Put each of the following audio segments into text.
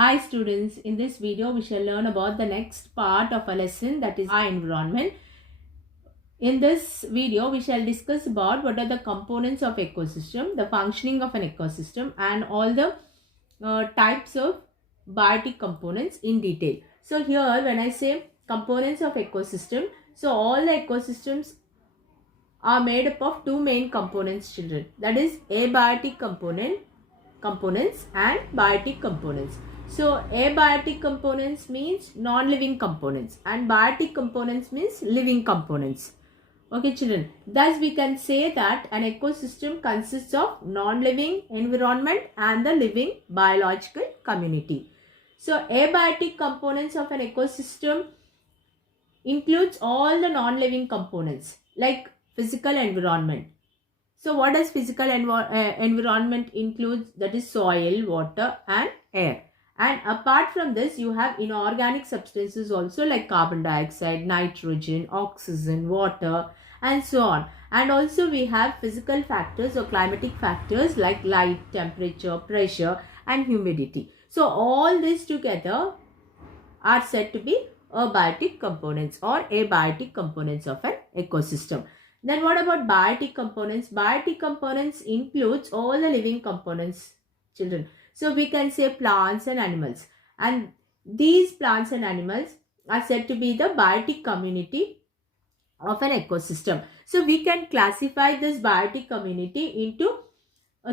Hi students, in this video we shall learn about the next part of a lesson, that is our environment. In this video we shall discuss about what are the components of ecosystem, the functioning of an ecosystem and all the types of biotic components in detail. So here when I say components of ecosystem, so all the ecosystems are made up of two main components, children. That is abiotic components and biotic components. So abiotic components means non-living components and biotic components means living components. Okay children, thus we can say that an ecosystem consists of non-living environment and the living biological community. So abiotic components of an ecosystem includes all the non-living components like physical environment. So what does physical environment includes? That is soil, water and air. And apart from this, you have inorganic substances also like carbon dioxide, nitrogen, oxygen, water and so on. And also we have physical factors or climatic factors like light, temperature, pressure and humidity. So all this together are said to be abiotic components or abiotic components of an ecosystem. Then what about biotic components? Biotic components includes all the living components, children. So we can say plants and animals. And these plants and animals are said to be the biotic community of an ecosystem. So we can classify this biotic community into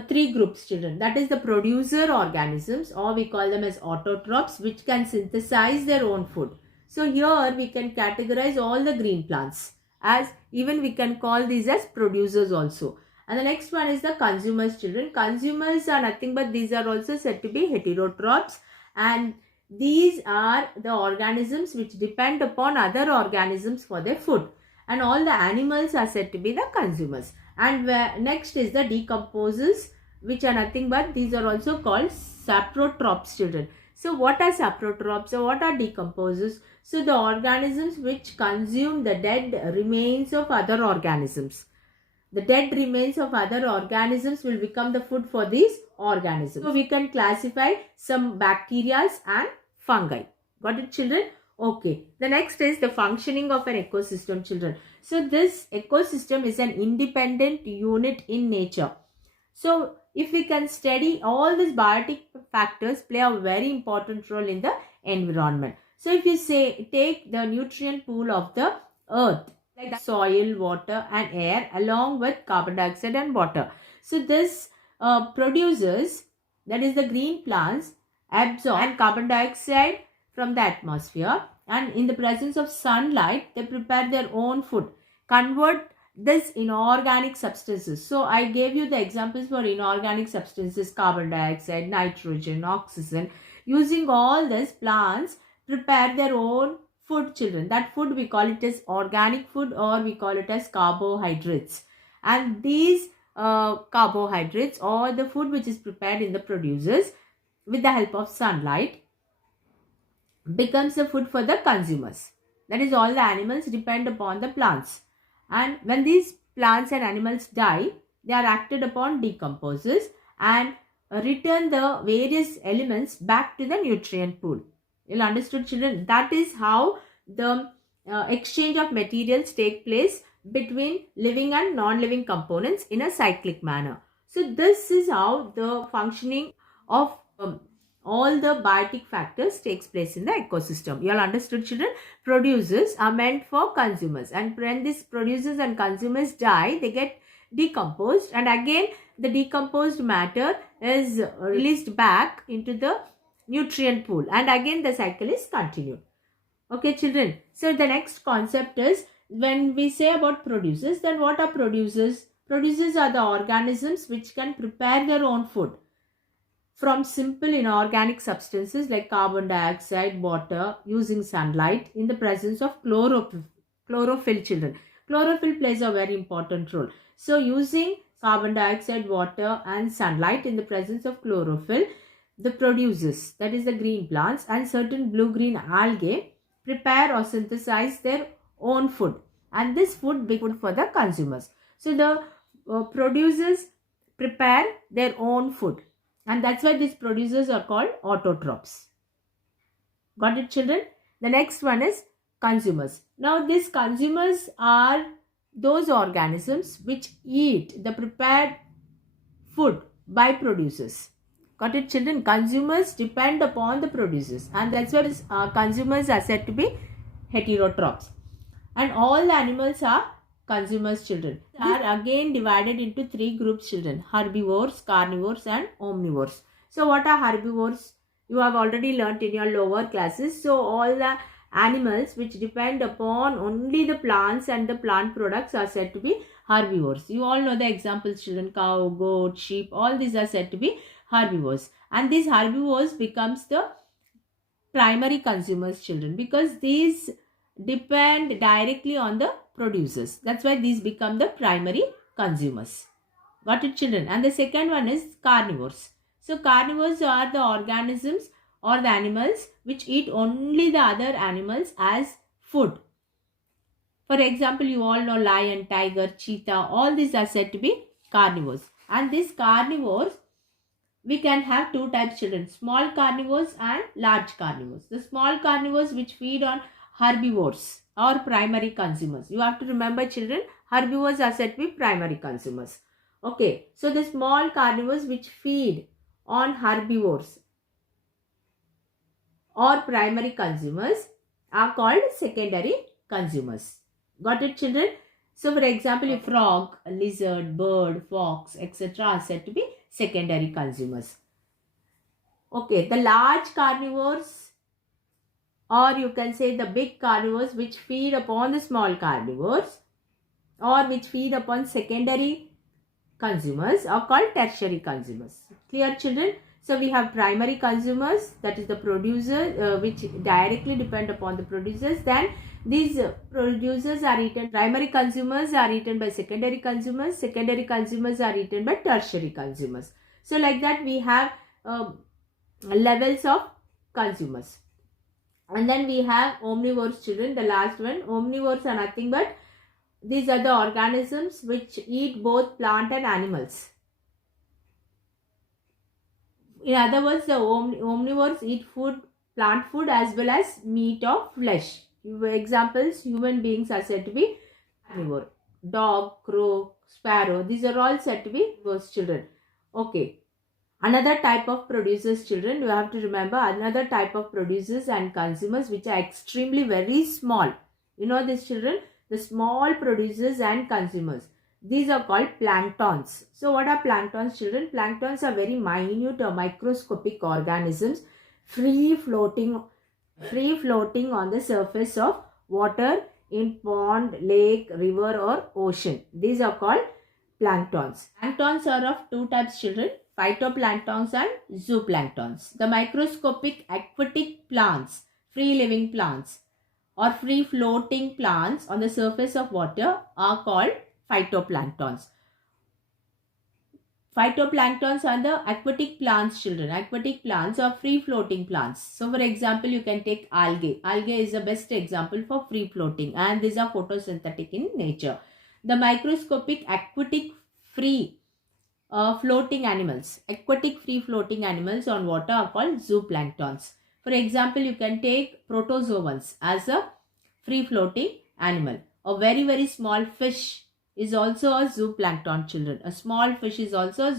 three groups, children. That is the producer organisms, or we call them as autotrophs, which can synthesize their own food. So here we can categorize all the green plants, as even we can call these as producers also. And the next one is the consumers, children. Consumers are nothing but these are also said to be heterotrophs, and these are the organisms which depend upon other organisms for their food. And all the animals are said to be the consumers. And next is the decomposers, which are nothing but these are also called saprotrophs, children. So what are saprotrophs or what are decomposers? So the organisms which consume the dead remains of other organisms. The dead remains of other organisms will become the food for these organisms. So we can classify some bacteria and fungi. Got it, children? Okay. The next is the functioning of an ecosystem, children. So this ecosystem is an independent unit in nature. So if we can study all these biotic factors play a very important role in the environment. So if you say take the nutrient pool of the earth, like soil, water and air along with carbon dioxide and water. So this produces, that is the green plants, absorb carbon dioxide from the atmosphere, and in the presence of sunlight they prepare their own food, convert this inorganic substances. So I gave you the examples for inorganic substances, carbon dioxide, nitrogen, oxygen. Using all this, plants prepare their own food, children. That food we call it as organic food, or we call it as carbohydrates. And these carbohydrates, or the food which is prepared in the producers with the help of sunlight, becomes the food for the consumers. That is, all the animals depend upon the plants. And when these plants and animals die, they are acted upon decomposers and return the various elements back to the nutrient pool. You understood, children? That is how the exchange of materials take place between living and non-living components in a cyclic manner. So this is how the functioning of all the biotic factors takes place in the ecosystem. You all understood, children? Producers are meant for consumers, and when these producers and consumers die, they get decomposed, and again the decomposed matter is released back into the nutrient pool, and again the cycle is continued. Okay, children? So the next concept is, when we say about producers, then what are producers? Producers are the organisms which can prepare their own food from simple inorganic substances like carbon dioxide, water, using sunlight in the presence of chlorophyll, children. Chlorophyll plays a very important role. So using carbon dioxide, water and sunlight in the presence of chlorophyll, the producers, that is the green plants and certain blue-green algae, prepare or synthesize their own food, and this food be food for the consumers. So the producers prepare their own food, and that's why these producers are called autotrophs. Got it, children? The next one is consumers. Now these consumers are those organisms which eat the prepared food by producers. Got it, children? Consumers depend upon the producers, and that's why consumers are said to be heterotrophs. And all the animals are consumers, children. They are again divided into three groups, children: herbivores, carnivores, and omnivores. So what are herbivores? You have already learnt in your lower classes. So all the animals which depend upon only the plants and the plant products are said to be herbivores. You all know the examples, children: cow, goat, sheep. All these are said to be herbivores. And these herbivores becomes the primary consumers, children, because these depend directly on the producers. That's why these become the primary consumers. Got it, children? And the second one is carnivores. So carnivores are the organisms or the animals which eat only the other animals as food. For example, you all know lion, tiger, cheetah. All these are said to be carnivores. And these carnivores, we can have two types, children: small carnivores and large carnivores. The small carnivores which feed on herbivores or primary consumers. You have to remember, children, herbivores are said to be primary consumers. Okay, so the small carnivores which feed on herbivores or primary consumers are called secondary consumers. Got it, children? So for example, a frog, a lizard, bird, fox, etc. are said to be secondary consumers. Okay, the large carnivores, or you can say the big carnivores which feed upon the small carnivores or which feed upon secondary consumers are called tertiary consumers. Clear, children? So we have primary consumers, that is the producer, which directly depend upon the producers. Then these producers are eaten. Primary consumers are eaten by secondary consumers. Secondary consumers are eaten by tertiary consumers. So like that we have levels of consumers. And then we have omnivores, children, the last one. Omnivores are nothing but these are the organisms which eat both plant and animals. In other words, the omnivores eat food, plant food as well as meat or flesh. Examples: human beings are said to be carnivore. Dog, crow, sparrow, these are all said to be those, children. Okay. Another type of producers, children, you have to remember another type of producers and consumers which are extremely very small. You know this, children? The small producers and consumers. These are called planktons. So what are planktons, children? Planktons are very minute or microscopic organisms free floating on the surface of water in pond, lake, river or ocean. These are called planktons. Planktons are of two types, children: phytoplanktons and zooplanktons. The microscopic aquatic plants, free living plants or free floating plants on the surface of water are called phytoplanktons. Phytoplanktons are the aquatic plants, children. Aquatic plants are free floating plants. So for example, you can take algae. Algae is the best example for free floating, and these are photosynthetic in nature. The microscopic aquatic free floating animals, aquatic free floating animals on water are called zooplanktons. For example, you can take protozoans as a free floating animal. A very, very small fish is also a zooplankton, children. A small fish is also a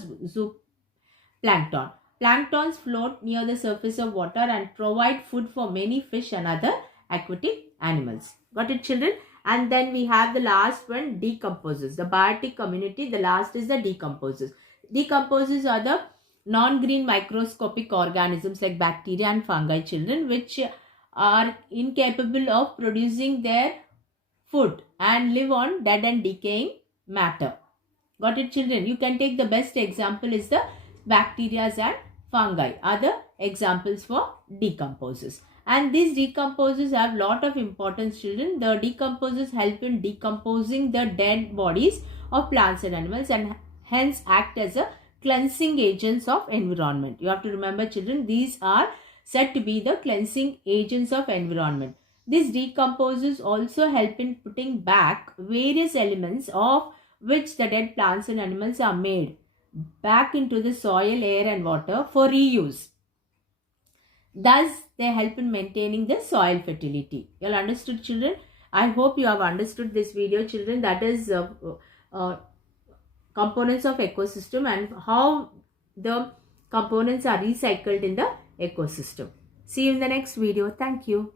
zooplankton. Planktons float near the surface of water and provide food for many fish and other aquatic animals. Got it, children? And then we have the last one, decomposers. The biotic community, the last is the decomposers. Decomposers are the non-green microscopic organisms like bacteria and fungi, children, which are incapable of producing their food and live on dead and decaying matter. Got it, children? You can take the best example is the bacteria and fungi are the examples for decomposers. And these decomposers have lot of importance, children. The decomposers help in decomposing the dead bodies of plants and animals and hence act as a cleansing agents of environment. You have to remember, children, these are said to be the cleansing agents of environment. These decomposers also help in putting back various elements of which the dead plants and animals are made back into the soil, air and water for reuse. Thus, they help in maintaining the soil fertility. You all understood, children? I hope you have understood this video, children. That is components of ecosystem and how the components are recycled in the ecosystem. See you in the next video. Thank you.